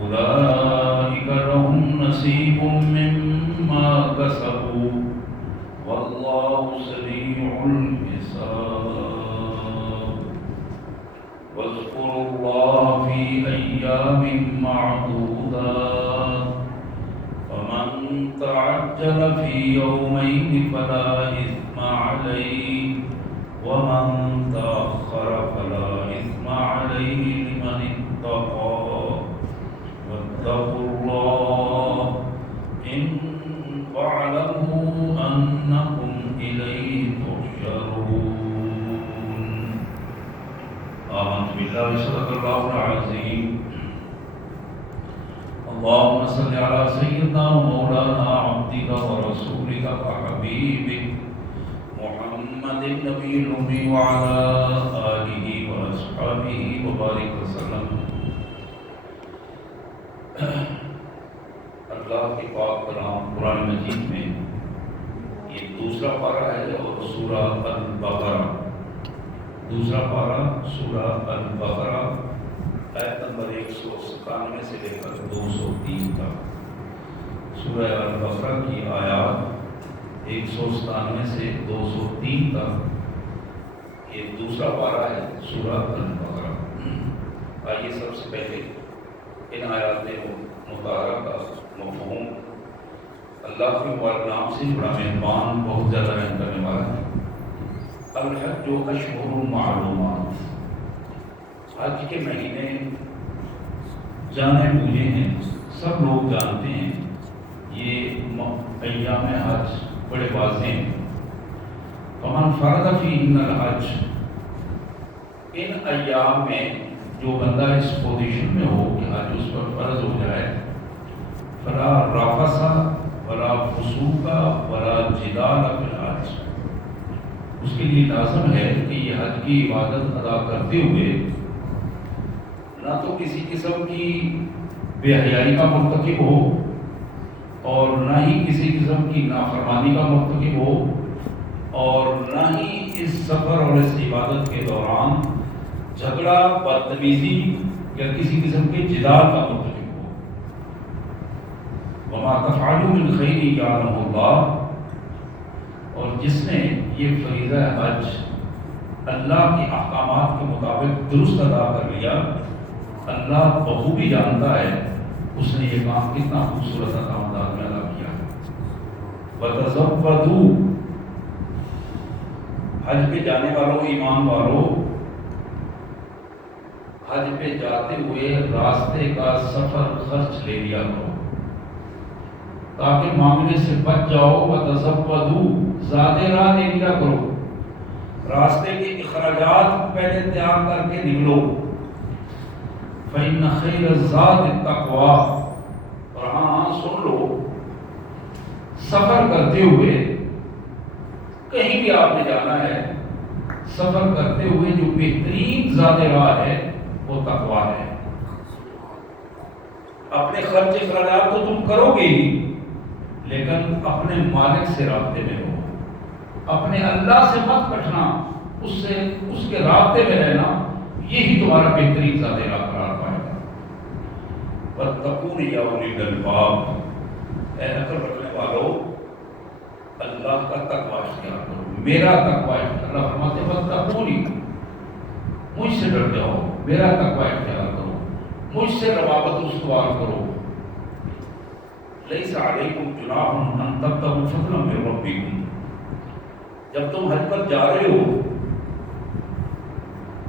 أولئك لهم نصيب مما كسبوا والله سريع الحساب واذكروا الله في أيام معدودات فمن تعجل في يومين فلا إثم عليه ومن تأخر فلا إثم عليه لمن اتقى واتقوا الله واعلموا أنكم إليه تحشرون آمنت بالله صدق الله العظيم اللهم صل على سيدنا ومولانا عبدك ورسولك وحبيبك محمد النبي الأمي وعلى آله وأصحابه وبارك وسلم. اللہ کے پاک کلام قرآن مجید میں یہ دوسرا پارہ ہے اور سورہ البقرہ، دوسرا پارہ سورہ البقرہ آیت نمبر 197 سے لے کر 203 تک. سورہ البقرہ کی آیات 197 سے 203 تک یہ دوسرا پارہ ہے سورہ البقرہ. آئیے سب سے پہلے ان آیات مطالعہ کا مفہوم. اللہ کے مبارک نام سے بڑا مہربان، بہت زیادہ رحم کرنے والا ہے. الحج جو اشہر معلومات، حج کے مہینے جانے بوجھے ہیں، سب لوگ جانتے ہیں. یہ ایام حج بڑے واضح ہیں. فمن فرض فیہن الحج، ان ایام میں جو بندہ اس پوزیشن میں ہو کہ حج اس پر فرض ہو جائے، فلا رفث ولا فسوق ولا جدال فی الحج، اس کے لیے لازم ہے کہ یہ حج کی عبادت ادا کرتے ہوئے نہ تو کسی قسم کی بے حیائی کا مرتکب ہو اور نہ ہی کسی قسم کی نافرمانی کا مرتکب ہو اور نہ ہی اس سفر اور اس عبادت کے دوران جھگڑا، بدتمیزی یا کسی قسم کے جدال کا مرتکب ہو. وما تفعلوا من خیر یعلمہ اللہ، اور جس نے یہ فریضہ حج اللہ کے احکامات کے مطابق درست ادا کر لیا، اللہ بخوبی جانتا ہے اس نے یہ کام کتنا خوبصورت انداز میں ادا کیا. وتزودوا، حج پہ جانے والوں، ایمان والوں، حج پہ جاتے ہوئے راستے کا سفر خرچ لے لیا کرو تاکہ معاملے سے بچ جاؤ. وتزودوا، زیادہ راہ لے لیا کرو، راستے کے اخراجات پہلے تیار کر کے نکلو. فإن خیر الزاد التقوی، اور ہاں سن لو، سفر کرتے ہوئے کہیں بھی آپ نے جانا ہے، سفر کرتے ہوئے جو بہترین زاد راہ ہے وہ تقوی ہے. اپنے خرچ اخراجات تو تم کرو گے ہی، لیکن اپنے مالک سے رابطے میں رہو، اپنے اللہ سے مت کٹنا، اس کے رابطے میں رہنا، یہی تمہارا بہترین زاد راہ قرار پائے گا. واتقون یا اولی الالباب، اے عقل رکھنے والو، اللہ کا تقوی اختیار کرو، میرا تقوی اختیار. اللہ فرماتے ہیں واتقونی، مجھ سے ڈر جاؤ، میرا تقوی اختیار کرو، مجھ سے روابط استوار کرو. لیس علیکم جناح ان تبتغوا فضلا من ربکم، جب تم حج پر جا رہے ہو،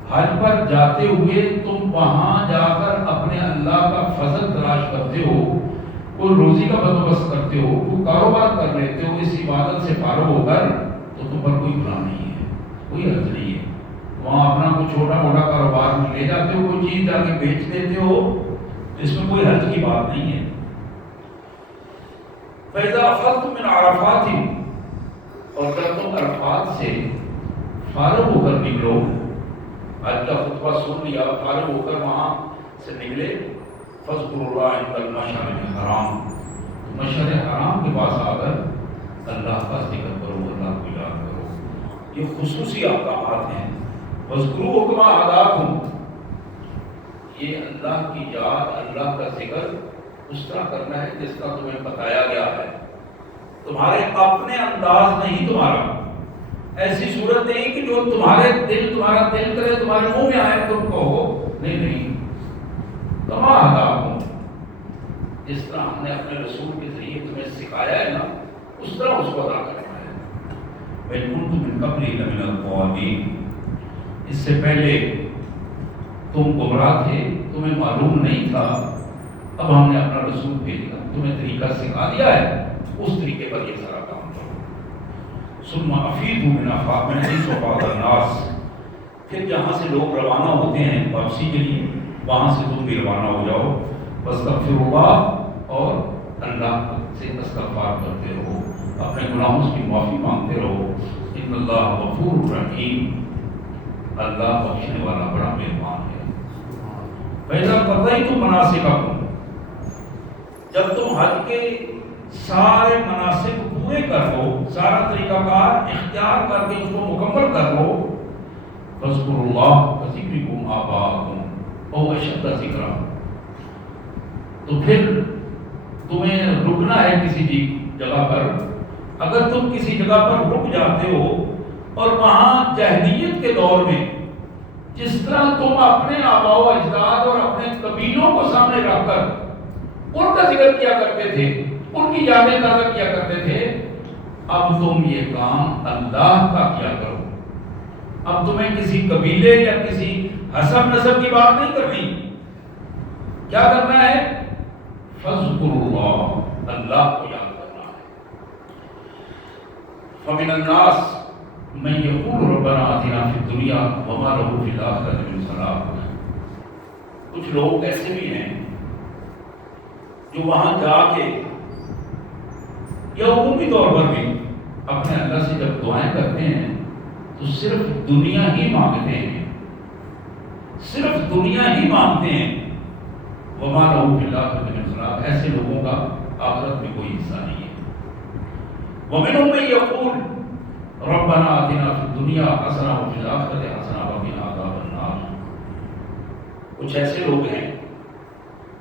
حج پر جاتے ہوئے تم وہاں جا کر اپنے اللہ کا فضل تلاش کرتے ہو، کوئی روزی کا بندوبست کرتے ہو، کوئی کاروبار کر لیتے ہو اس عبادت سے فارغ ہو کر، تو تم پر کوئی گناہ نہیں ہے، کوئی حرج نہیں ہے. وہاں اپنا کوئی چھوٹا موٹا کاروبار میں لے جاتے ہو، کوئی چیز جا کے بیچ دیتے ہو، اس میں کوئی حرج کی بات نہیں ہے. فَإِذَا أَفَضْتُم مِّنْ عَرَفَاتٍ، اور جب تم عرفات سے فارغ ہو کر نکلو، حج کا خطبہ سن لیا، فارغ ہو کر وہاں سے نکلے، فَاذْكُرُوا اللَّهَ عِندَ الْمَشْعَرِ الْحَرَامِ، مشعر حرام کے پاس آ کر اللہ کا ذکر کرو، اللہ کو یاد کرو. یہ خصوصی احکامات ہیں. وَاذْكُرُوهُ كَمَا هَدَاكُمْ، یہ اللہ کی یاد، اللہ کا ذکر اس طرح کرنا ہے جس طرح تمہیں بتایا گیا ہے، تمہارے اپنے انداز نہیں تمہارا، ایسی صورت نہیں کہ جو تمہارا دل کرے تمہارے منہ میں آئے تم کہو، نہیں، کما ہداکم، جس طرح ہم نے اپنے رسول کے ذریعے تمہیں سکھایا ہے نا، اس طرح اس کو ادا کرنا ہے۔ وَإِن كُنتُم مِّن قَبْلِهِ لَمِنَ الضَّالِّينَ، اس سے پہلے تم گمراہ تھے، تمہیں معلوم نہیں تھا، اب ہم نے اپنا رسول بھیج کر تمہیں طریقہ سکھا دیا ہے، اس طریقے پر یہ سارا کام کرو۔ ثُمَّ أَفِيضُوا مِنْ حَيْثُ أَفَاضَ النَّاسُ، پھر جہاں سے لوگ روانہ ہوتے ہیں واپسی کے لیے، وہاں سے تم بھی روانہ ہو جاؤ، وَاسْتَغْفِرُوا اللَّهَ، اور اللہ سے استغفار کرتے رہو، اپنے گناہوں کی معافی مانگتے رہو، ان اللہ غفور رحیم، اللہ بخشنے والا بڑا مہربان ہے۔ فَإِذَا قَضَيْتُم مَنَاسِكَكُمْ، جب تم حج کے سارے مناسک پورے کر لو، سارا طریقہ کار اختیار کر کے اس کو مکمل کر لو، فَاذْكُرُوا اللَّهَ كَذِكْرِكُمْ آبَاءَكُمْ أَوْ أَشَدَّ ذِكْرًا، تو پھر تمہیں رکنا ہے کسی بھی جگہ پر، اگر تم کسی جگہ پر رک جاتے ہو اور وہاں جاہلیت کے دور میں جس طرح تم اپنے آباء و اجداد اور اپنے قبیلوں کو سامنے رکھ کر ان کا ذکر کیا کرتے تھے، ان کی یادیں تازہ کیا کرتے تھے، اب تم یہ کام اللہ کا کیا کرو۔ اب تمہیں کسی قبیلے یا کسی حسب نسب کی بات نہیں کرنی، کیا کرنا ہے؟ فَاذْكُرُوا اللَّهَ، اللہ کو یاد کرنا ہے۔ فَمِنَ النَّاسِ مَن يَقُولُ رَبَّنَا آتِنَا فِي الدُّنْيَا وَمَا لَهُ فِي الْآخِرَةِ مِنْ خَلَاقٍ، کچھ لوگ ایسے بھی ہیں جو وہاں جا کے یا عمومی طور پر بھی اپنے اللہ سے جب دعائیں کرتے ہیں تو صرف دنیا ہی مانگتے ہیں، صرف دنیا ہی مانگتے ہیں، وَمَا لَهُ فِي الْآخِرَةِ مِنْ خَلَاقٍ، ایسے لوگوں کا آخرت میں کوئی حصہ نہیں ہے۔ وَمِنْهُم مَن يَقُولُ رَبَّنَا آتِنَا فِي الدُّنْيَا حَسَنَةً وَفِي الْآخِرَةِ حَسَنَةً وَقِنَا عَذَابَ النَّارِ، کچھ ایسے لوگ ہیں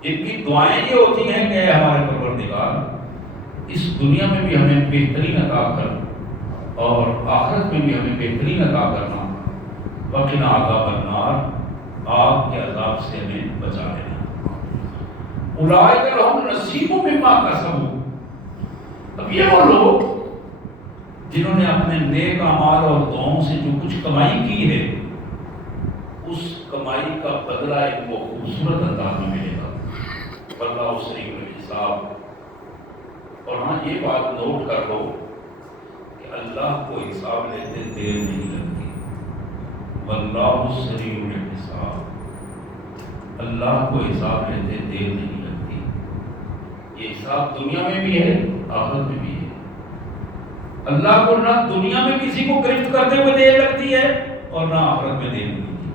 جن کی دعائیں یہ ہوتی ہیں کہ اے ہمارے پروردگار، اس دنیا میں بھی ہمیں بہترین عطا کر اور آخرت میں بھی ہمیں بہترین عطا کرنا، وقنا عذاب النار، آگ کے عذاب سے ہمیں بچا لینا۔ اولئک لہم نصیب مما کسبوا، اب یہ وہ لوگ جنہوں نے اپنے نیک اعمال اور دعاؤں سے جو کچھ کمائی کی ہے، اس کمائی کا بدلہ ایک وہ خوبصورت انداز میں ملے گا، واللہ سریع الحساب۔ اور ہاں یہ بات نوٹ کر لو کہ اللہ کو حساب لیتے دیر نہیں لگتی، واللہ سریع الحساب، اللہ کو حساب لیتے دیر نہیں لگتی۔ یہ حساب دنیا میں بھی ہے، آخرت میں بھی ہے۔ اللہ کو نہ دنیا میں کسی کو گرفت کرتے ہوئے دیر لگتی ہے اور نہ آخرت میں دیر لگتی ہے،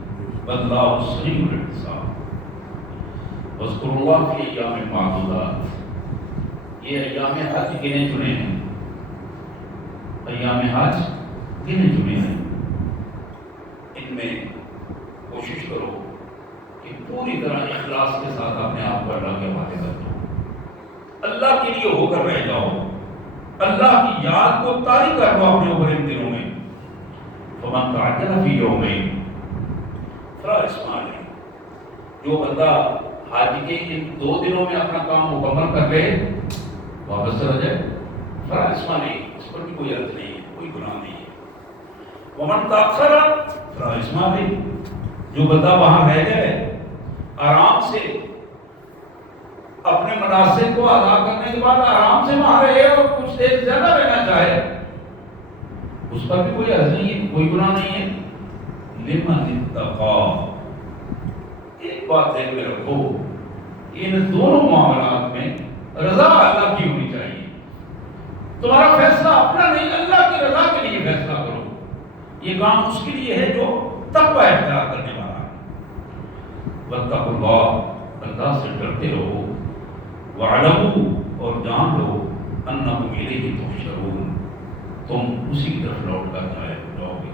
واللہ سریع الحساب۔ واذکروا اللہ فی ایام معدودات، یہ ایام حج گنے چنے ہیں، ایام حج گنے چنے ہیں، ان میں کوشش کرو کہ پوری طرح اخلاص کے ساتھ اپنے آپ کو اللہ کے حوالے کر دو، اللہ کے لیے ہو کر رہ جاؤ، اللہ کی یاد کو طاری کر لو اپنے اوپر ان دنوں میں۔ فمن تعجل فی یومین فلا اثم علیہ، جو بندہ حج کے ان 2 دنوں میں اپنا کام مکمل کر لے، واپس چلا جائے، فلا اثم علیہ، اس پر بھی کوئی حرج نہیں ہے، کوئی گناہ نہیں ہے۔ ومن تاخر فلا اثم علیہ، جو بندہ وہاں رہ جائے آرام سے اپنے مناسک کو ادا کرنے کے بعد آرام سے وہاں رہے اور کچھ دیر زیادہ رہنا چاہے، اس پر بھی کوئی حرج نہیں ہے، کوئی گناہ نہیں ہے۔ لمن اتقى، ایک بات ذہن میں رکھو، ان دونوں معاملات میں رضا اللہ کی ہونی چاہیے، تمہارا فیصلہ اپنا نہیں، اللہ کی رضا کے لیے فیصلہ کرو، یہ کام اس کے لیے ہے جو تقوی اختیار کرنے والا ہے۔ واتقوا اللہ، اللہ سے ڈرتے رہو، وَاعْلَمُوا، اور جان لو، أَنَّكُمْ إِلَيْهِ تُحْشَرُونَ، تم اسی کی طرف لوٹ کر جاؤ گے۔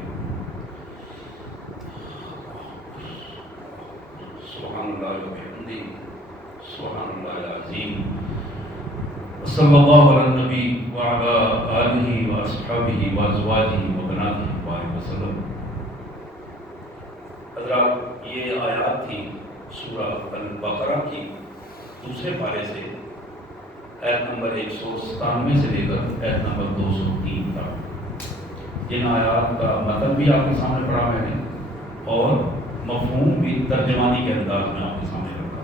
سبحان اللہ و بحمدہ سبحان اللہ العظیم صلی اللہ علی النبی وعلی آلہ واصحابہ وازواجہ وبناتہ وبارک وسلم۔ حضرات، یہ آیات تھی سورہ البقرہ کی دوسرے پارے سے، آیت نمبر 197 سے لے کر آیت نمبر 203 تک۔ جن آیات کا مطلب بھی آپ کے سامنے پڑھا میں نے اور مفہوم بھی ترجمانی کے انداز میں آپ کے سامنے رکھا۔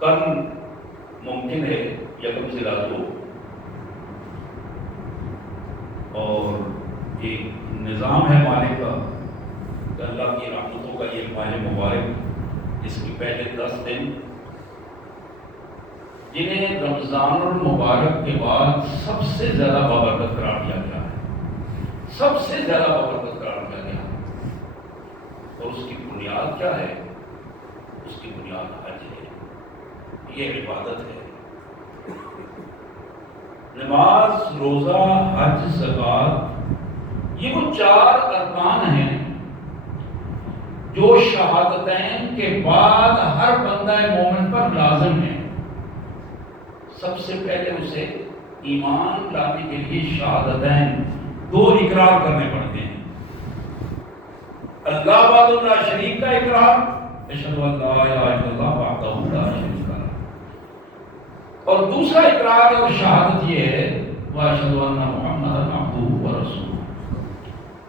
کل ممکن ہے یکم ذی الحجہ اور ایک نظام ہے مالک کا کہ اللہ کی رحمتوں کا یہ ماہ مبارک، اس کے پہلے 10 دن جنہیں رمضان المبارک کے بعد سب سے زیادہ بابرکت قرار دیا گیا ہے، سب سے زیادہ بابرکت قرار دیا گیا ہے، اور اس کی بنیاد کیا ہے؟ اس کی بنیاد حج ہے، یہ عبادت ہے۔ نماز، روزہ، حج، زکوٰۃ، یہ وہ 4 ارکان ہیں جو شہادتین کے بعد ہر بندہ مومن پر لازم ہیں۔ سب سے پہلے اسے ایمان لانے کے لیے شہادتین 2 اقرار کرنے پڑتے ہیں۔ اللہ وحدہ لا شریک کا اقرار، اشہد ان لا الہ الا اللہ وحدہ لا شریک له، اور دوسرا اقرار اور شہادت یہ ہے واشہد ان محمدا عبدہ ورسولہ۔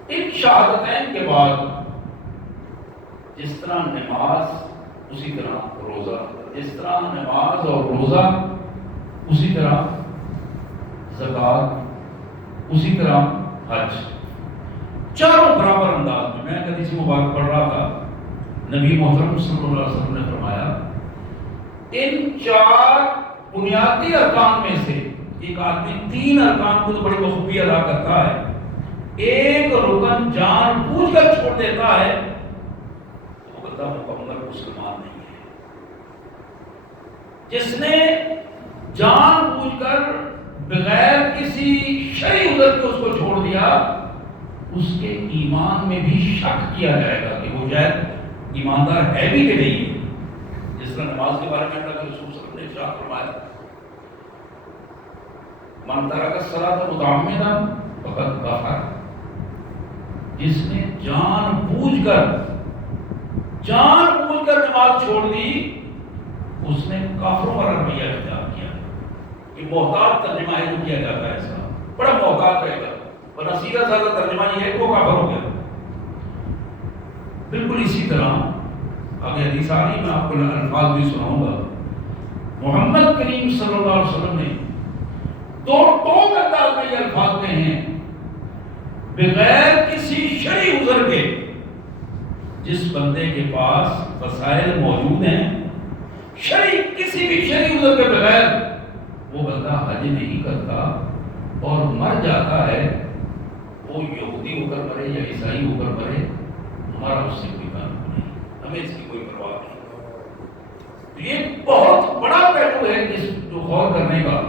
ان شہادتین کے بعد جس طرح نماز اسی طرح روزہ، جس طرح نماز اور روزہ اسی طرح زکوٰۃ، اسی طرح حج، چاروں برابر انداز میں۔ میں حدیث مبارک پڑھ رہا تھا، نبی محترم صلی اللہ علیہ وسلم نے فرمایا ان 4 بنیادی ارکان میں سے ایک آدمی 3 ارکان کو تو بڑی بخوبی ادا کرتا ہے، ایک رکن جان بوجھ کر چھوڑ دیتا ہے، وہ بندہ مکمل مسلمان نہیں ہے۔ جس نے جان بوجھ کر بغیر کسی شرعی عذر کے اس کو چھوڑ دیا، اس کے ایمان میں بھی شک کیا جائے گا کہ وہ شاید ایماندار ہے بھی کہ نہیں ہے۔ جس طرح نماز کے بارے میں اللہ کے رسول صلی اللہ علیہ وسلم نے ارشاد فرمایا من ترک الصلاۃ متعمدا فقد کفر، جس نے جان بوجھ کر نماز چھوڑ دی، اس نے کافروں کا رویہ اختیار کیا۔ یہ محتاط ترجمہ ہے جو کیا جاتا ہے، اس کا بڑا محتاط رہے گا، ورنہ سیدھا سادہ ترجمہ یہ ہے کہ وہ کافر ہو گیا۔ بالکل اسی طرح آگے حدیث آ رہی، میں آپ کو الفاظ بھی سناؤں گا۔ محمد کریم صلی اللہ علیہ وسلم نے ٹوک انداز میں یہ الفاظ کہے ہیں، بغیر کسی شرعی عذر کے جس بندے کے پاس وسائل موجود ہیں، کسی بھی شرعی عذر کے بغیر وہ بندہ حج نہیں کرتا اور مر جاتا ہے، وہ یہودی ہو کر مرے یا عیسائی ہو کر مرے، ہمارا اس سے کوئی تعلق نہیں، ہمیں اس کی کوئی پرواہ نہیں۔ یہ بہت بڑا پہلو ہے جس جو غور کرنے کا،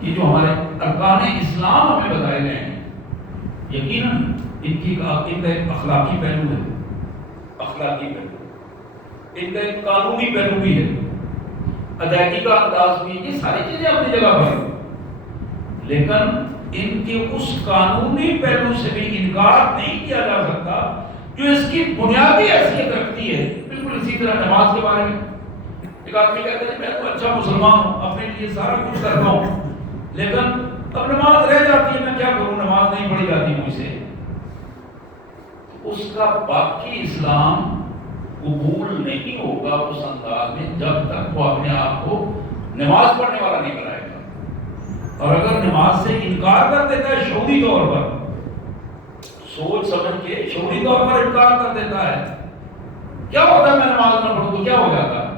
کہ جو ہمارے ارکان اسلام ہمیں بتائے گئے ہیں، یقیناً ان کا ایک اخلاقی پہلو ہے، اخلاقی پہلو، ان کا ایک قانونی پہلو بھی ہے، ادائیگی کا انداز بھی، یہ ساری چیزیں اپنی جگہ پر، لیکن ان کے اس قانونی پہلو سے بھی انکار نہیں کیا جا سکتا جو اس کی بنیادی حیثیت رکھتی ہے۔ بالکل اسی طرح نماز کے بارے میں ایک آدمی کہتا ہے میں تو اچھا مسلمان ہوں، اپنے لیے سارا کچھ کرتا ہوں، لیکن اب نماز رہ جاتی ہے، میں کیا کروں، نماز نہیں پڑھی جاتی مجھ سے، اس کا باقی اسلام قبول نہیں ہوگا اس انداز میں جب تک وہ اپنے آپ کو نماز پڑھنے والا نہیں بنائے گا۔ اور اگر نماز سے انکار کر دیتا ہے شعوری طور پر، سوچ سمجھ کے شعوری طور پر انکار کر دیتا ہے، کیا ہوتا ہے میں نماز نہ پڑھوں تو کیا ہو جاتا ہے؟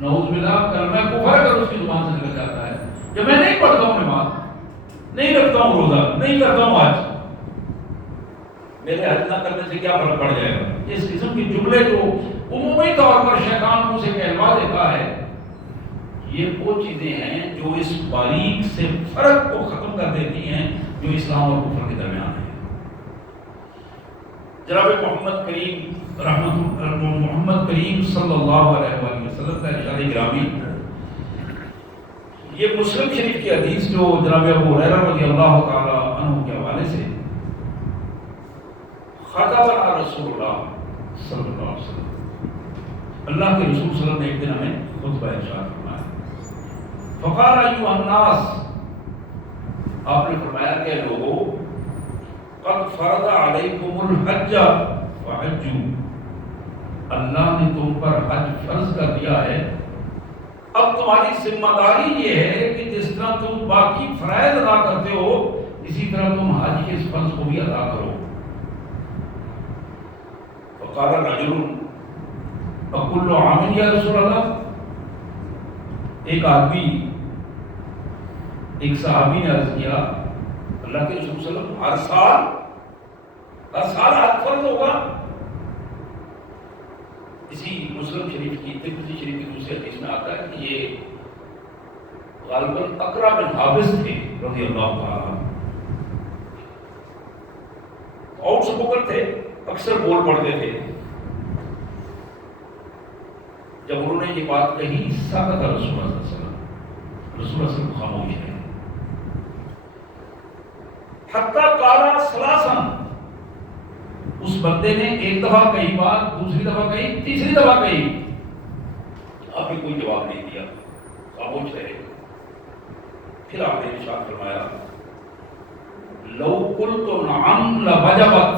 نعوذ باللہ کلمہ کفر اگر اس کی زبان سے نکل جاتا ہے، جب میں نہیں پڑھتا ہوں نماز، نہیں رکھتا ہوں روزہ، نہیں کرتا ہوں حج، میرے حج نہ کرنے سے کیا فرق پڑ جائے گا؟ اس قسم کے جملے جو عمومی طور پر شیطان منہ سے کہلوا دیتا ہے، یہ وہ چیزیں ہیں جو اس باریک سے فرق کو ختم کر دیتی ہیں جو اسلام اور کفر کے درمیان ہے۔ جناب محمد کریم صلی اللہ علیہ وآلہ وسلم کا ارشاد گرامی، یہ مسلم شریف کی حدیث جو جناب ابو ہریرہ رضی اللہ تعالی عنہ کے حوالے سے، خطبنا رسول اللہ صلی اللہ علیہ وسلم، اللہ کے رسول صلی اللہ علیہ وسلم نے ایک دن ہمیں خطبہ ارشاد فرمایا، فقال ایھا الناس، آپ نے فرمایا کہ لوگوں، قد فرض علیکم الحج فحجوا، اللہ نے تم پر حج فرض کر دیا ہے، اب تمہاری ذمہ داری یہ ہے کہ جس طرح تم باقی فرائض ادا کرتے ہو اسی طرح تم حج کے اس فرض کو بھی ادا کرو۔ فقال رجل اکل عام یا رسول اللہ، ایک آدمی، ایک صحابی نے عرض کیا، اللہ کے رسول صلی اللہ علیہ وسلم ہر سال حج فرض ہوگا؟ اسی مسلم شریف کی، ترمذی شریف کی دوسری حدیث میں آتا ہے کہ یہ غالباً اقرا بن حابس تھے رضی اللہ تعالیٰ، آؤٹ اسپوکن تھے، اکثر بول پڑتے تھے۔ جب انہوں نے یہ بات کہی، سکت رسول اللہ صلی اللہ علیہ وسلم، رسول اللہ صلی اللہ علیہ وسلم خاموش رہے، حتی قال ثلاثا، اس بندے نے ایک دفعہ کہی بات، دوسری دفعہ کہی، تیسری دفعہ کہی، آپ نے کوئی جواب نہیں دیا، خاموش رہے۔ پھر آپ نے ارشاد فرمایا، لو قلت نعم لوجبت،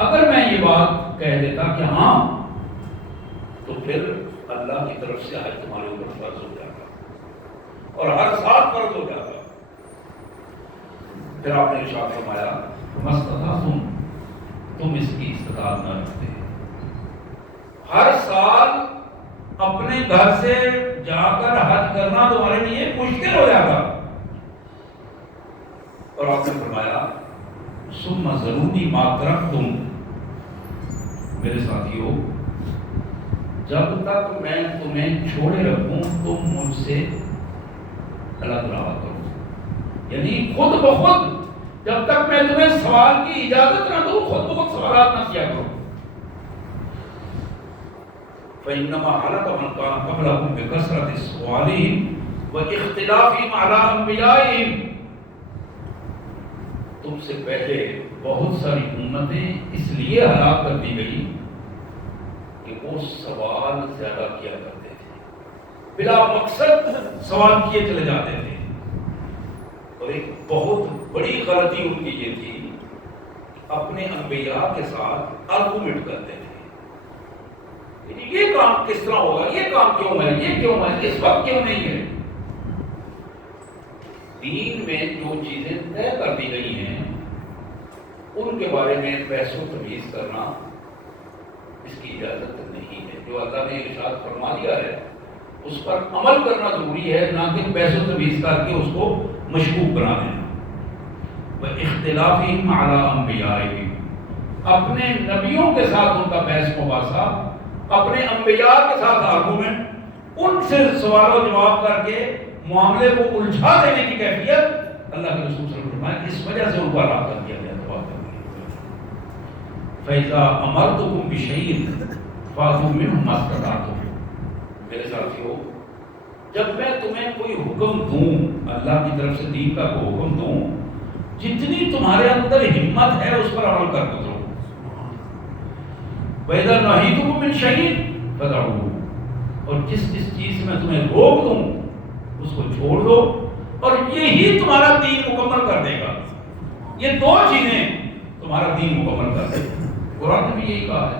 اگر میں یہ بات کہہ دیتا کہ ہاں، تو پھر اللہ کی طرف سے حج تمہارے اوپر فرض ہو جاتا اور ہر سال فرض ہو جاتا۔ پھر آپ نے ارشاد فرمایا، مستطعتم، تم اس کی استطاعت نہ رکھتے، ہر سال اپنے گھر سے جا کر حج کرنا تمہارے لیے مشکل ہو جاتا۔ اور آپ نے فرمایا، ثم ضروري ما ترکتم، میرے ساتھیو، جب تک میں تمہیں چھوڑے رکھوں تم مجھ سے الگ رہا کرو، یعنی خود بخود جب تک میں تمہیں سوال کی اجازت نہ دوں خود بخود سوالات نہ کیا کرو۔ فإنما هلك من كان قبلكم بكثرة سؤالهم واختلافهم على أنبيائهم، تم سے پہلے بہت ساری امتیں اس لیے ہلاک کر دی گئی کہ وہ سوال زیادہ کیا کرتے تھے، بلا مقصد سوال کیے چلے جاتے تھے، اور ایک بہت بڑی غلطی ان کی یہ تھی، اپنے انبیاء کے ساتھ آرگومنٹ کرتے تھے، یہ کام کس طرح ہوگا، یہ کام کیوں ہے، یہ کیوں ہے، اس وقت کیوں نہیں ہے۔ دین میں جو چیزیں طے کر دی گئی ہیں ان کے بارے میں بحث و تمیز کرنا اس کی اجازت نہیں ہے۔ جو اللہ نے ارشاد فرما دیا ہے اس پر عمل کرنا ضروری ہے، نہ کہ بحث و تمیز کر کے اس کو مشکوک بنا دینا۔ وَإِخْتِلَافِهِمْ عَلَىٰ أَنْبِيَائِهِمْ، اپنے نبیوں کے ساتھ ان کا بحث مباحثہ، اپنے انبیاء کے ساتھ آرگومنٹ، ان سے سوال و جواب کر کے معاملے کو الجھا دینے کی کیفیت، اللہ کے رسول صلی اللہ علیہ وسلم نے اس وجہ سے ان کو ہلاک کر دیا گیا۔ فَإِذَا أَمَرْتُكُم بِشَيْءٍ فَأْتُوا مِنْهُ مَا اسْتَطَعْتُمْ، میرے ساتھیو، جب میں تمہیں کوئی حکم دوں، اللہ کی طرف سے دین کا کوئی حکم دوں، جتنی تمہارے اندر ہمت ہے اس پر عمل کر دو۔ وَإِذَا نَهَيْتُكُم مِّن شَيْءٍ فَدَعُوهُ، اور جس چیز سے میں تمہیں روک دوں اس کو چھوڑ دو، اور یہی تمہارا دین مکمل کر دے گا۔ یہ دو چیزیں تمہارا دین مکمل کر دے گا۔ قرآن نے بھی یہی کہا ہے،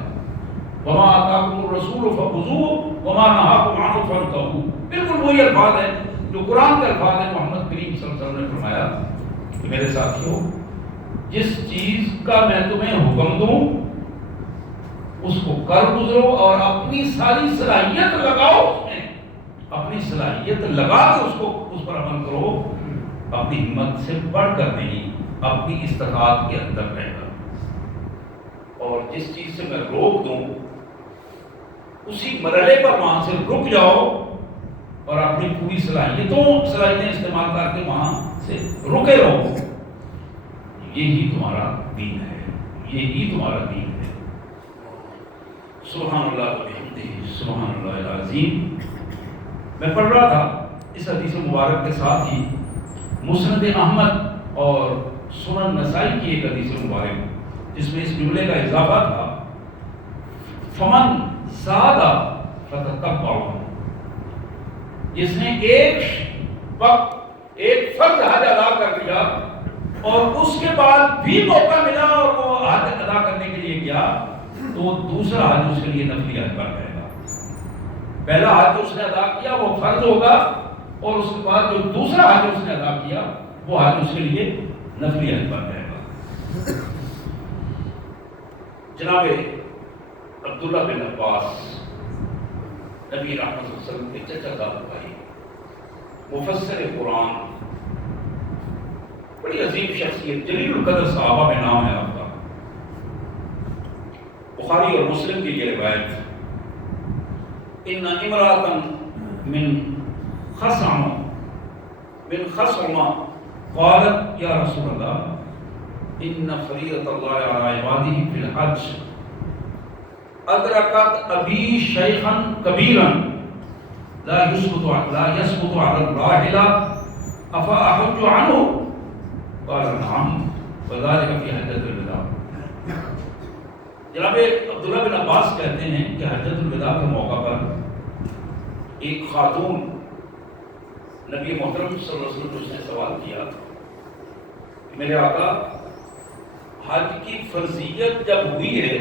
وَمَا آتَاكُمُ الرَّسُولُ فَخُذُوهُ وَمَا نَهَاكُمْ عَنْهُ فَانْتَهُوا، بالکل وہی الفاظ ہیں جو قرآن کے الفاظ ہیں۔ محمد کریم صلی اللہ علیہ وسلم نے فرمایا کہ میرے ساتھیوں، جس چیز کا میں تمہیں حکم دوں اس کو کر گزرو، اور اپنی ساری صلاحیت لگاؤ اس میں، اپنی صلاحیت لگا کے اس پر عمل کرو، اپنی ہمت سے بڑھ کر نہیں، اپنی استطاعت کے اندر رہ کر۔ اور جس چیز سے میں روک دوں اسی مرحلے پر وہاں سے رک جاؤ اور اپنی پوری صلاحیتیں استعمال کر کے وہاں سے رکے رہو. یہی تمہارا دین ہے, یہی تمہارا دین ہے. سبحان اللہ و بحمدہ سبحان اللہ العظیم. میں پڑھ رہا تھا اس حدیث مبارک کے ساتھ ہی مسند احمد اور سنن نسائی کی ایک حدیث مبارک جس میں اس جملے کا اضافہ تھا فمن زاد فتتبعوا. جس نے ایک فرض حج ادا کر دیا اور اس کے بعد بھی موقع ملا اور وہ حج ادا کرنے کے لیے گیا تو دوسرا حج اس کے لیے نفلی حج بن جائے گا. پہلا حج اس نے ادا کیا وہ فرض ہوگا اور اس کے بعد جو دوسرا حج اس نے ادا کیا وہ حج اس کے لیے نفلی حج بن جائے گا. جناب عبداللہ بن عباس نبی رحمت صلی اللہ علیہ وسلم کے چچا دادو بھائی, مفسر قرآن, بڑی عظیم شخصیت, جلیل القدر صحابہ میں نام ہے آپ کا. بخاری اور مسلم کی یہ روایت, ان امراتا من خصعمہ قالت یا رسول اللہ ان فریضۃ اللہ علی عبادہ فی الحج ادرکت ابی شیخا کبیرا لا يثبت على الراحلہ افاحج عنہ قال نعم وذلك في حجۃ الوداع. جناب عبداللہ بن عباس کہتے ہیں کہ حجۃ الوداع کے موقع پر ایک خاتون نبی محترم صلی اللہ علیہ وسلم نے سوال کیا کہ میرے آقا حج کی فرضیت جب ہوئی ہے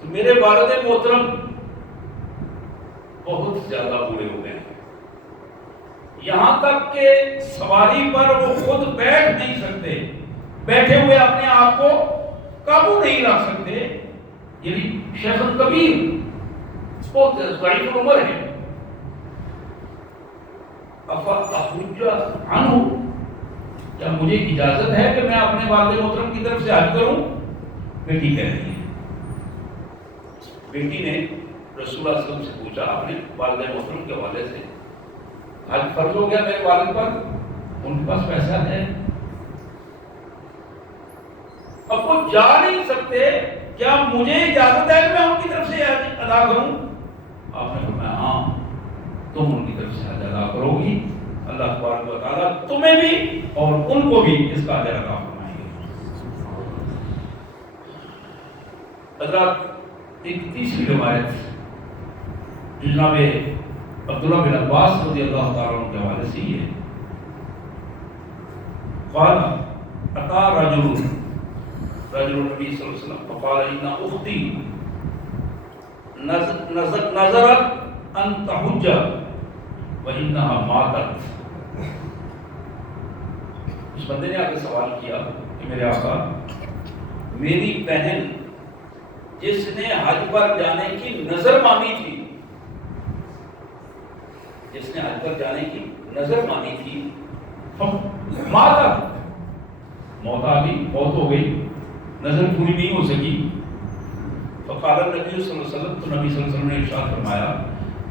تو میرے والد محترم بہت زیادہ بوڑھے ہو گئے ہیں, یہاں تک کہ سواری پر وہ خود بیٹھ نہیں سکتے, بیٹھے ہوئے اپنے آپ کو قابو نہیں رکھ سکتے. یعنی شیخ کبیر بہت ضعیف العمر ہے. افاحج عنہ, کیا مجھے اجازت ہے کہ میں اپنے والد محترم کی طرف سے حج کروں؟ بیٹی کہہ رہی ہے. بیٹی نے رسول اللہ صلی اللہ علیہ وسلم سے پوچھا اپنے والد محترم کے حوالے سے, حج فرض ہو گیا میرے والد پر, ان کے پاس پیسہ ہے, اب وہ جا نہیں سکتے, کیا مجھے اجازت ہے کہ میں ان کی طرف سے حج ادا کروں؟ آپ نے فرمایا ہاں تم ان کی طرف سے حج ادا کرو گی, اللہ تبارک و تعالیٰ تمہیں بھی اور ان کو بھی اس کا اجر عطا فرمائیں گے. حضرات ایک تیسری روایت جناب عبداللہ بن عباس رضی اللہ تعالیٰ عنہ کے حوالے سے یہ ہے, قال اتا رجل النبی صلی اللہ علیہ وسلم فقال ان اختی نظرت ان تحج وانها ماتت. اس بندے نے آگے سوال کیا کہ میرے آقا میری بہن جس نے حج پر جانے کی نظر مانی تھی, جس نے حج پر جانے کی نظر مانی تھی, ماتت, موت آ گئی, موت ہو گئی, نظر پوری نہیں ہو سکی. فقال النبی صلی اللہ علیہ وسلم, تو نبی صلی اللہ علیہ وسلم نے ارشاد فرمایا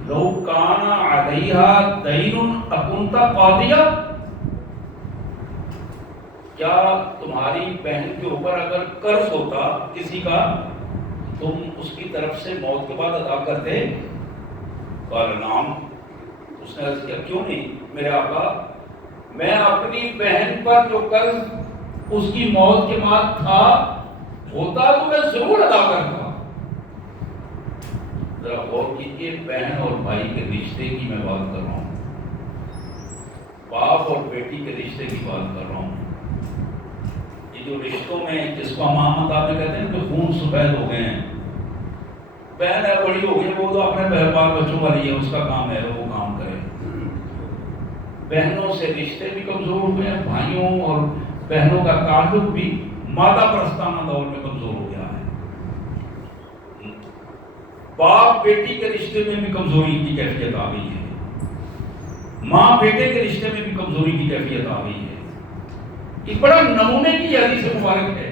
لو کان علیہا دین اکنت قاضیہ, کیا تمہاری بہن کے اوپر اگر قرض ہوتا کسی کا تم اس کی طرف سے موت کے بعد ادا کرتے؟ قال نعم. اس نے عرض کیا کیوں نہیں میرے آقا, میں اپنی بہن پر جو قرض اس کی موت کے بعد تھا ہوتا تو میں ضرور ادا کرتا. ذرا غور کیجیے, بہن اور بھائی کے رشتے کی میں بات کر رہا ہوں, باپ اور بیٹی کے رشتے کی بات کر رہا ہوں. یہ جو رشتوں میں جس کو ہم عام انداز میں کہتے ہیں کہ خون سفید ہو گئے ہیں, بہن ہے بڑی ہو گئی, وہ تو اپنے بال بچوں والی ہے, اس کا کام ہے وہ کام کرے. بہنوں سے رشتے بھی کمزور ہوئے ہیں, بھائیوں اور بہنوں کا تعلق بھی مادہ پرستانہ دور میں کمزور ہو گیا ہے. باپ بیٹی کے رشتے میں بھی کمزوری کی کیفیت آ گئی ہے, ماں بیٹے کے رشتے میں بھی کمزوری کی کیفیت آ گئی ہے. ایک بڑا نمونے کی حدیث مبارک ہے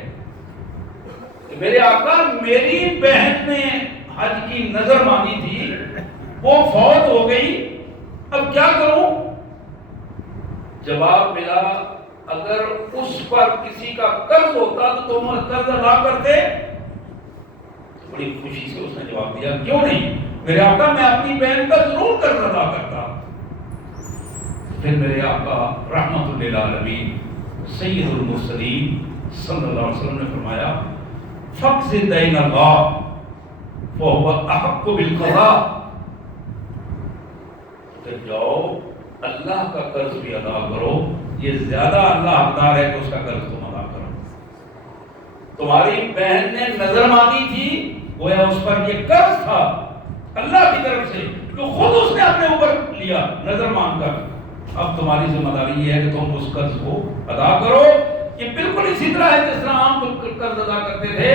کہ میرے آقا میری بہن نے حج کی نظر مانی تھی, وہ فوت ہو گئی, اب کیا کروں؟ جواب ملا اگر اس پر کسی کا قرض ہوتا تو تم قرض ادا کرتے؟ بڑی خوشی سے اس نے جواب دیا کیوں نہیں میرے آقا، میں اپنی بہن کا ضرور قرض ادا کرتا۔ پھر میرے آقا رحمت للعالمین سید المرسلین صلی اللہ علیہ وسلم نے فرمایا فَقْضِ دَيْنَ اللَّهِ فَهُوَ أَحَقُّ بِالْقَضَاءِ، کہ جاؤ اللہ کا قرض بھی ادا کرو، یہ زیادہ اللہ حقدار ہے کہ اس کا قرض تم ادا کرو۔ تمہاری بہن نے نظر مانگی تھی، گویا اس پر یہ قرض تھا اللہ کی طرف سے جو خود اس نے اپنے اوپر لیا نظر مانگ کر۔ اب تمہاری ذمہ داری یہ ہے کہ تم اس قرض کو ادا کرو۔ یہ بالکل اسی طرح ہے جس طرح عام قرض ادا کرتے تھے۔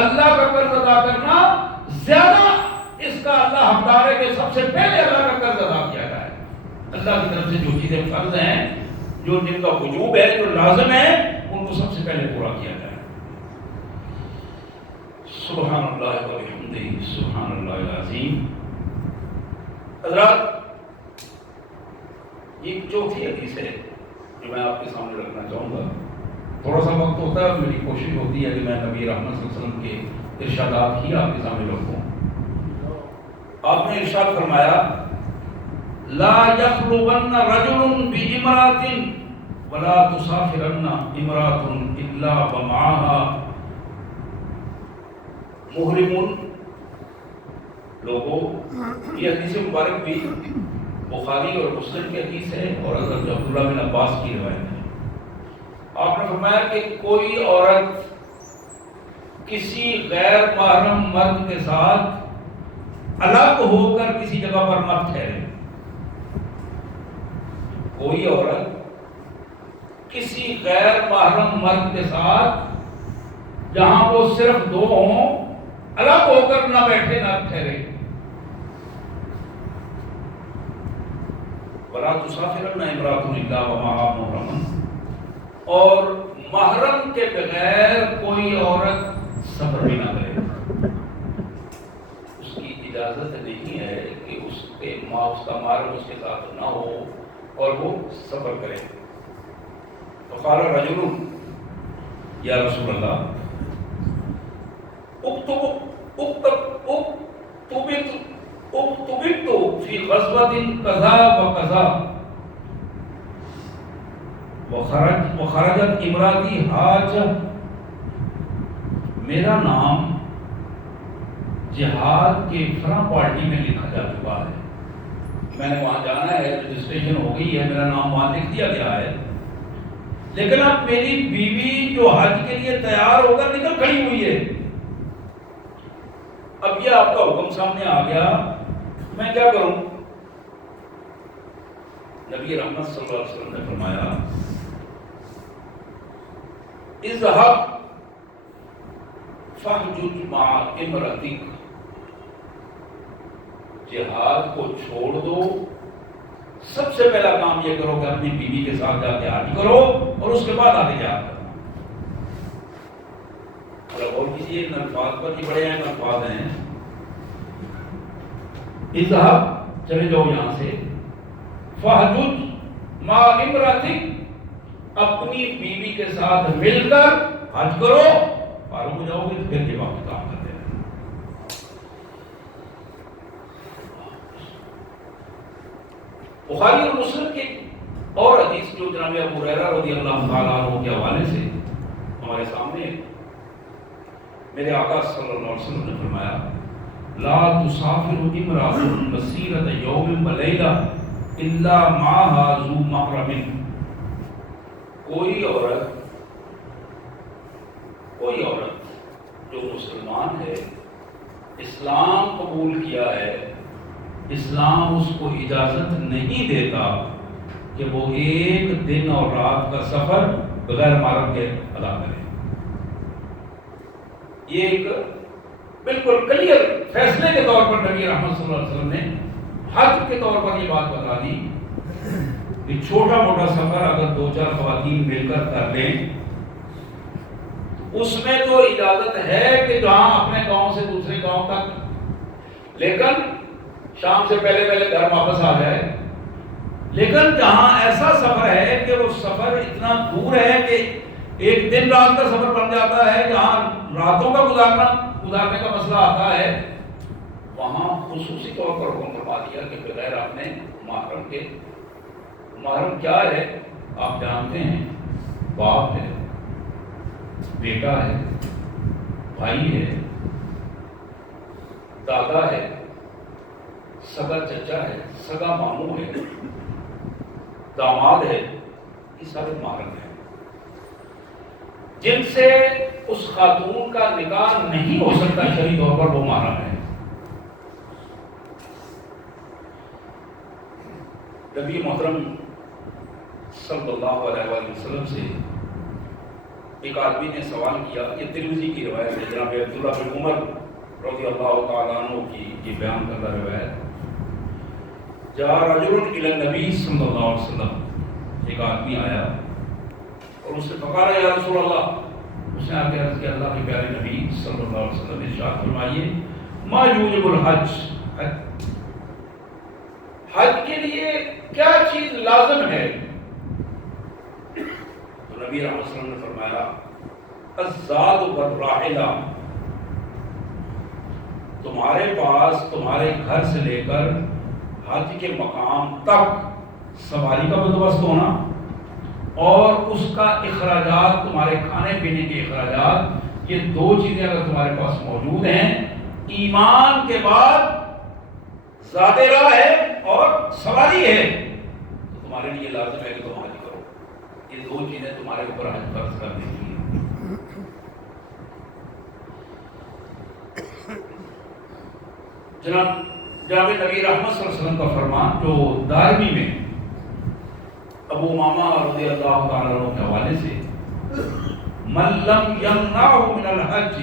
اللہ کا قرض ادا کرنا زیادہ اس کا اللہ حقدار ہے کہ سب سے پہلے اللہ کا قرض ادا کیا جائے۔ اللہ کی طرف سے جو چیزیں فرض ہیں، جو جن کا وجوب ہے، جو لازم ہے، ان کو سب سے پہلے پورا کیا جائے۔ سبحان اللہ و بحمدہ سبحان اللہ العظیم۔ حضرات، یہ چوتھی حدیث ہے جو میں آپ کے سامنے رکھنا چاہوں گا۔ تھوڑا سا وقت ہوتا ہے، میری کوشش ہوتی ہے کہ میں نبی رحمت صلی اللہ علیہ وسلم کے ارشادات ہی آپ کے سامنے رکھوں۔ آپ نے ارشاد فرمایا لا يخلون رجل بامرأة ولا تسافرن امرأة الا ومعها محرم۔ لوگوں، یہ حدیث مبارک بھی بخاری اور مسلم کی حدیث ہے اور حضرت عبداللہ بن عباس کی روایت ہے۔ آپ نے فرمایا کہ کوئی عورت کسی غیر محرم مرد کے ساتھ الگ ہو کر کسی جگہ پر مت ٹھہرے۔ کوئی عورت کسی غیر محرم مرد کے ساتھ جہاں وہ صرف دو ہوں الگ ہو کر نہ بیٹھے نہ ٹھہرے۔ وَلَا تُسَافِرَنَّ امْرَأَةٌ إِلَّا وَمَعَهَا مُحْرَمٌ، اور محرم کے بغیر کوئی عورت سفر بھی نہ کرے۔ اس کی اجازت نہیں ہے کہ اس کا محرم اس کے ساتھ نہ ہو اور وہ سفر کرے۔ فقال رجل یا رسول اللہ اکتبت فی غزوۃ کذا و کذا وخرجت امراتی حاج، میرا نام جہاد کے فلاں پارٹی میں لکھا جا چکا ہے، میں نے وہاں جانا ہے، رجسٹریشن ہو گئی ہے، میرا نام وہاں لکھ دیا گیا ہے، لیکن اب میری بیوی جو حج کے لیے تیار ہو کر نکل کھڑی ہوئی ہے، اب یہ آپ کا حکم سامنے آ گیا، میں کیا کروں؟ نبی رحمت صلی اللہ علیہ وسلم نے فرمایا اذهب فاحجج مع امرأتک، جہاد کو چھوڑ دو، سب سے پہلا کام یہ کرو کہ اپنی بیوی کے ساتھ جا کے حج کرو اور اس کے بعد آگے جہاد کرو۔ اور کسی ایک الفاظ پر ہی بڑے اہم الفاظ ہیں، اذهب، چلے جاؤ یہاں سے، فاحجج مع امرأتک، اپنی بیوی کے ساتھ مل کر حج کرو، فارغ ہو جاؤ گے پھر کے باقی کام کرتے رہے۔ بخاری اور مسلم کی اور حدیث جو جناب ابو ہریرہ رضی اللہ تعالیٰ عنہ کے حوالے سے ہمارے سامنے، میرے آقا صلی اللہ علیہ وسلم نے فرمایا لا تسافر امرأة مسیرۃ یوم ولیلہ الا معها ذو محرم، کوئی عورت جو مسلمان ہے، اسلام قبول کیا ہے، اسلام اس کو اجازت نہیں دیتا کہ وہ ایک دن اور رات کا سفر بغیر محرم کے ادا کرے۔ یہ ایک بالکل کلیئر فیصلے کے طور پر نبی رحمت صلی اللہ علیہ وسلم نے حج کے طور پر یہ بات بتا دی کہ چھوٹا موٹا سفر اگر دو چار خواتین مل کر کر لیں، اس میں تو اجازت ہے کہ جہاں اپنے گاؤں سے دوسرے گاؤں تک، لیکن شام سے پہلے پہلے گھر واپس آ جائے، لیکن جہاں ایسا سفر ہے کہ وہ سفر اتنا دور ہے کہ ایک دن رات کا سفر بن جاتا ہے، جہاں راتوں کا گزارنے کا مسئلہ آتا ہے، وہاں خصوصی طور پر حکم فرما دیا کہ بغیر اپنے محرم کے، محرم کیا ہے آپ جانتے ہیں، باپ ہے، بیٹا ہے، بھائی ہے، دادا ہے، سگا چچا ہے، سگا ماموں ہے، داماد ہے، یہ سارے محرم ہیں جن سے اس خاتون کا نکاح نہیں ہو سکتا شرعی طور پر، وہ محرم ہے۔ نبی محترم صلی اللہ علیہ وآلہ وسلم سے ایک آدمی نے سوال کیا، یہ ترمذی کی روایت ہے، جناب عبداللہ بن عمر رضی اللہ تعالیٰ عنہ کی یہ بیان کردہ روایت، جاء رجل الی النبی صلی اللہ علیہ وسلم، ایک آدمی آیا اور اس سے پکارا یا رسول اللہ، اس نے آ کے عرض کیا اللہ کے پیارے نبی صلی اللہ علیہ وسلم ارشاد فرمائیے ما یوجب الحج، حج کے لیے کیا چیز لازم ہے؟ تو نبی رحمۃ اللہ نے فرمایا الزاد والراحلہ، تمہارے پاس تمہارے گھر سے لے کر حج کے مقام تک سواری کا بندوبست ہونا، اور اس کا اخراجات، تمہارے کھانے پینے کے اخراجات، یہ دو چیزیں اگر تمہارے پاس موجود ہیں، ایمان کے بعد ذات راہ ہے اور سواری ہے، تو تمہارے لیے لازم ہے کہ تم حج کرو۔ یہ دو چیزیں تمہارے اوپر حج فرض کر دی گئی۔ جناب نبی رحمت صلی اللہ علیہ وسلم کا فرمان جو دارمی میں ابو امامہ رضی اللہ تعالیٰ عنہ کے حوالے سے، من لم یمنعہ من الحج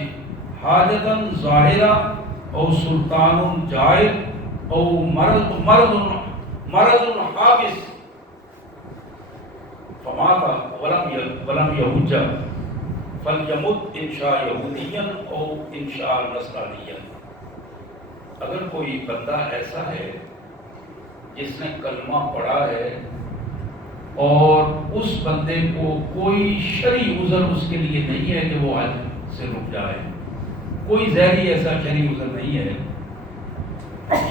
حاجتا ظاہرہ او سلطان جائر او مرض حابس فمات ولم یحج فلیمت ان شاء یہودیا او ان شاء نصرانیا۔ اگر کوئی بندہ ایسا ہے جس نے کلمہ پڑھا ہے اور اس بندے کو کوئی شرعی عذر اس کے لیے نہیں ہے کہ وہ حج سے رک جائے، کوئی ظاہری ایسا شرعی عذر نہیں ہے،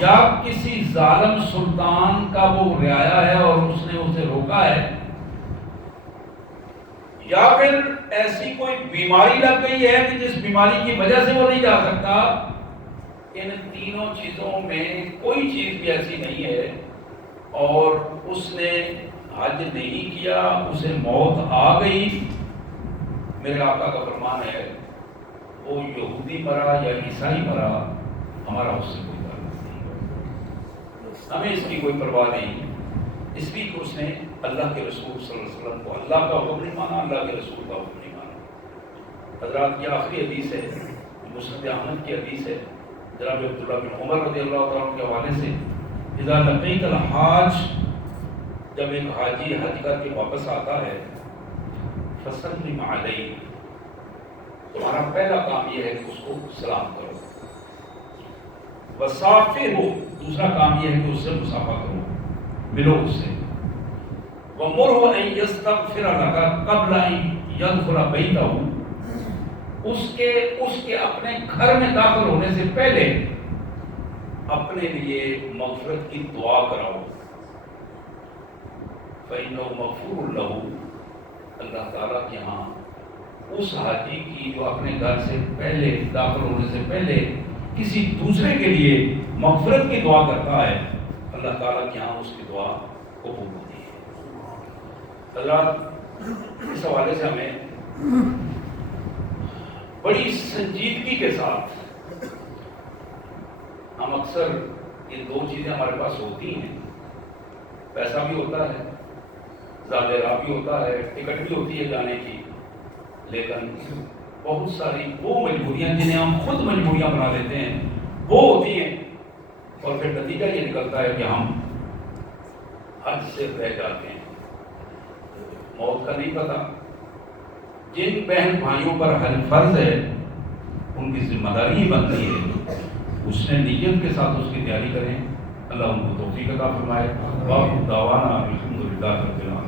یا کسی ظالم سلطان کا وہ رعایا ہے اور اس نے اسے روکا ہے، یا پھر ایسی کوئی بیماری لگ گئی ہے کہ جس بیماری کی وجہ سے وہ نہیں جا سکتا، ان تینوں چیزوں میں کوئی چیز بھی ایسی نہیں ہے اور اس نے حج نہیں کیا، اسے موت آ گئی، میرے آقا کا فرمان ہے وہ یہودی مرا یا عیسائی مرا، ہمارا اس سے کوئی تعلق نہیں، ہمیں اس کی کوئی پرواہ نہیں، اس لیے کہ اس نے اللہ کے رسول صلی اللہ علیہ وسلم کو اللہ کا حکم نہیں مانا، اللہ کے رسول کا حکم نہیں مانا۔ حضرات کی آخری حدیث ہے، مسند احمد کی حدیث ہے، جناب عبداللہ بن عمر رضی اللہ تعالیٰ عنہ کے حوالے سے، اذا لقیت الحاج، جب ایک حاجی حج کر کے واپس آتا ہے، فسلم علیہ، تمہارا پہلا کام یہ ہے کہ اس کو سلام کرو، وصافحہ، دوسرا کام یہ ہے کہ اس سے مصافحہ کرو، ملو اس سے، ومرہ ان یستغفر لک قبل ان یدخل بیتہ، اس کے اپنے گھر میں داخل ہونے سے پہلے اپنے لیے مغفرت کی دعا کراؤ، فإنہ مغفور لہ، اللہ تعالیٰ کے ہاں اس حاجی کی جو اپنے گھر سے پہلے داخل ہونے سے پہلے کسی دوسرے کے لیے مغفرت کی دعا کرتا ہے، اللہ تعالیٰ کے ہاں اس کی دعا قبول ہوتی ہے۔ حضرات اس حوالے سے ہمیں بڑی سنجیدگی کے ساتھ، ہم اکثر یہ دو چیزیں ہمارے پاس ہوتی ہیں، پیسہ بھی ہوتا ہے، زیادہ راہ بھی ہوتا ہے، ٹکٹ بھی ہوتی ہے جانے کی، لیکن بہت ساری وہ مجبوریاں جنہیں ہم خود مجبوریاں بنا لیتے ہیں وہ ہوتی ہیں، اور پھر نتیجہ یہ نکلتا ہے کہ ہم حج سے رہ جاتے ہیں۔ موت کا نہیں پتہ، جن بہن بھائیوں پر حج فرض ہے ان کی ذمہ داری ہی بنتی ہے اس نے نیت کے ساتھ اس کی تیاری کریں، اللہ ان کو توفیق عطا فرمائے. باقی دعوانا الحمدللہ رب العالمین.